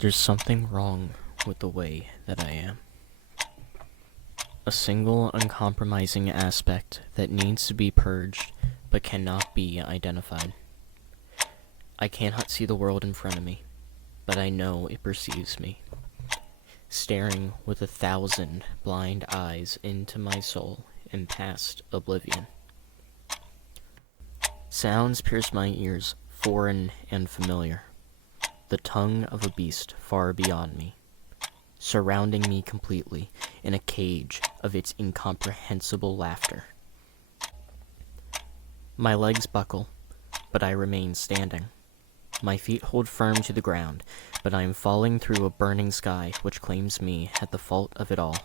There's something wrong with the way that I am. A single uncompromising aspect that needs to be purged but cannot be identified. I cannot see the world in front of me, but I know it perceives me, staring with 1,000 blind eyes into my soul in past oblivion. Sounds pierce my ears, foreign and familiar, the tongue of a beast far beyond me, surrounding me completely in a cage of its incomprehensible laughter. My legs buckle, but I remain standing. My feet hold firm to the ground, but I am falling through a burning sky which claims me at the fault of it all.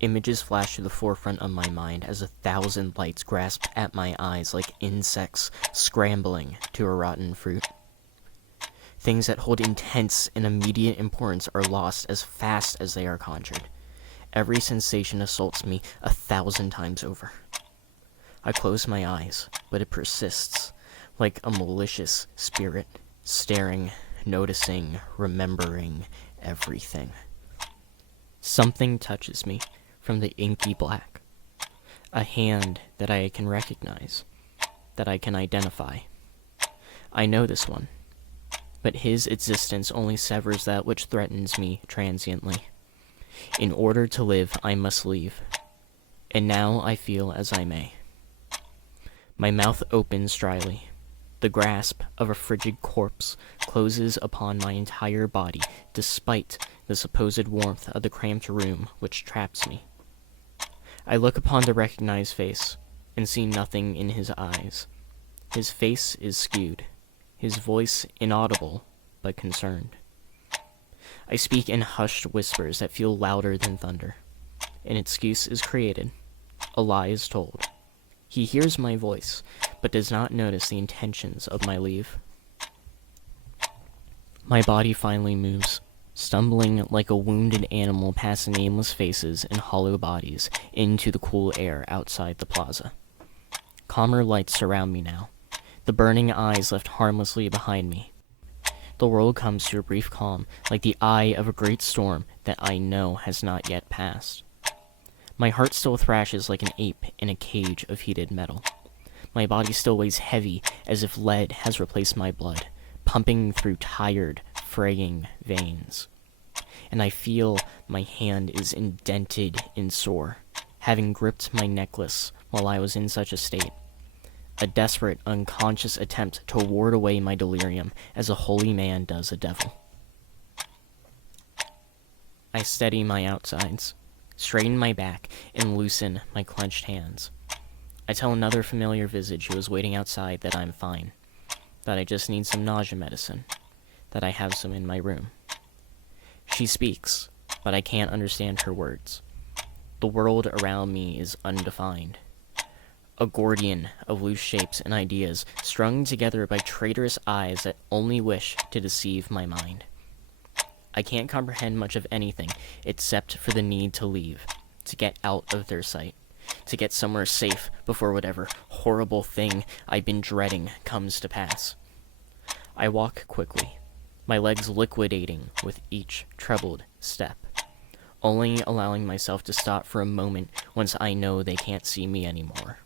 Images flash to the forefront of my mind as 1,000 lights grasp at my eyes like insects scrambling to a rotten fruit. Things that hold intense and immediate importance are lost as fast as they are conjured. Every sensation assaults me 1,000 times over. I close my eyes, but it persists, like a malicious spirit, staring, noticing, remembering everything. Something touches me from the inky black. A hand that I can recognize, that I can identify. I know this one, but his existence only severs that which threatens me transiently. In order to live, I must leave, and now I feel as I may. My mouth opens dryly. The grasp of a frigid corpse closes upon my entire body, despite the supposed warmth of the cramped room which traps me. I look upon the recognized face, and see nothing in his eyes. His face is skewed, his voice inaudible, but concerned. I speak in hushed whispers that feel louder than thunder. An excuse is created. A lie is told. He hears my voice, but does not notice the intentions of my leave. My body finally moves, stumbling like a wounded animal past nameless faces and hollow bodies into the cool air outside the plaza. Calmer lights surround me now, the burning eyes left harmlessly behind me. The world comes to a brief calm, like the eye of a great storm that I know has not yet passed. My heart still thrashes like an ape in a cage of heated metal. My body still weighs heavy as if lead has replaced my blood, pumping through tired, fraying veins. And I feel my hand is indented and sore, having gripped my necklace while I was in such a state. A desperate, unconscious attempt to ward away my delirium as a holy man does a devil. I steady my outsides, straighten my back, and loosen my clenched hands. I tell another familiar visage who is waiting outside that I'm fine, that I just need some nausea medicine, that I have some in my room. She speaks, but I can't understand her words. The world around me is undefined. A Gordian of loose shapes and ideas strung together by traitorous eyes that only wish to deceive my mind. I can't comprehend much of anything except for the need to leave, to get out of their sight, to get somewhere safe before whatever horrible thing I've been dreading comes to pass. I walk quickly, my legs liquidating with each trebled step, only allowing myself to stop for a moment once I know they can't see me anymore,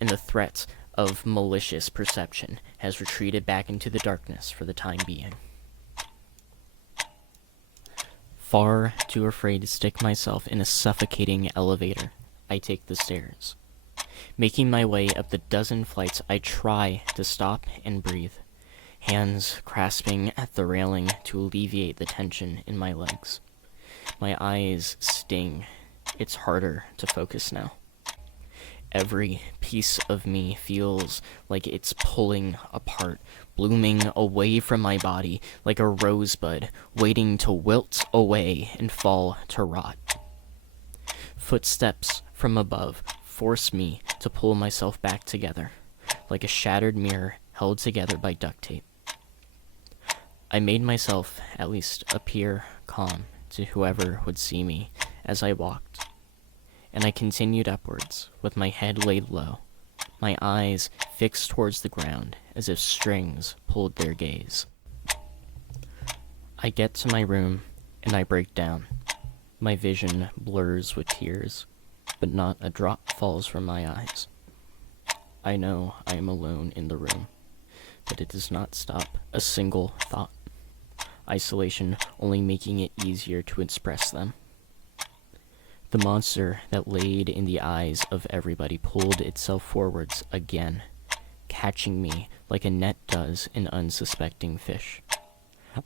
and the threat of malicious perception has retreated back into the darkness for the time being. Far too afraid to stick myself in a suffocating elevator, I take the stairs. Making my way up the dozen flights, I try to stop and breathe, hands grasping at the railing to alleviate the tension in my legs. My eyes sting. It's harder to focus now. Every piece of me feels like it's pulling apart, blooming away from my body like a rosebud, waiting to wilt away and fall to rot. Footsteps from above force me to pull myself back together, like a shattered mirror held together by duct tape. I made myself at least appear calm to whoever would see me as I walked, and I continued upwards with my head laid low, my eyes fixed towards the ground as if strings pulled their gaze. I get to my room, and I break down. My vision blurs with tears, but not a drop falls from my eyes. I know I am alone in the room, but it does not stop a single thought. Isolation only making it easier to express them. The monster that laid in the eyes of everybody pulled itself forwards again, catching me like a net does an unsuspecting fish.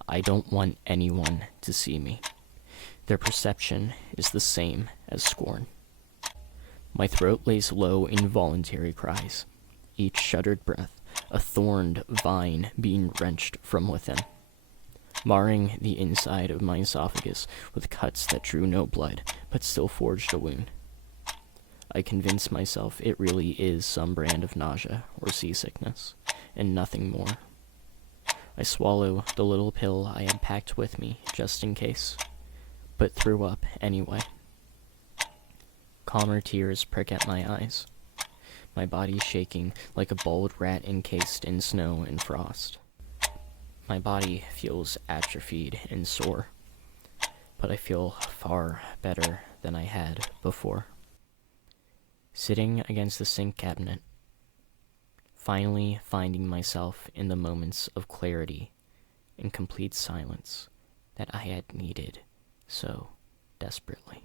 I don't want anyone to see me. Their perception is the same as scorn. My throat lays low in voluntary cries, each shuddered breath a thorned vine being wrenched from within, marring the inside of my esophagus with cuts that drew no blood, but still forged a wound. I convince myself it really is some brand of nausea or seasickness, and nothing more. I swallow the little pill I had packed with me, just in case, but threw up anyway. Calmer tears prick at my eyes, my body shaking like a bald rat encased in snow and frost. My body feels atrophied and sore, but I feel far better than I had before. Sitting against the sink cabinet, finally finding myself in the moments of clarity and complete silence that I had needed so desperately.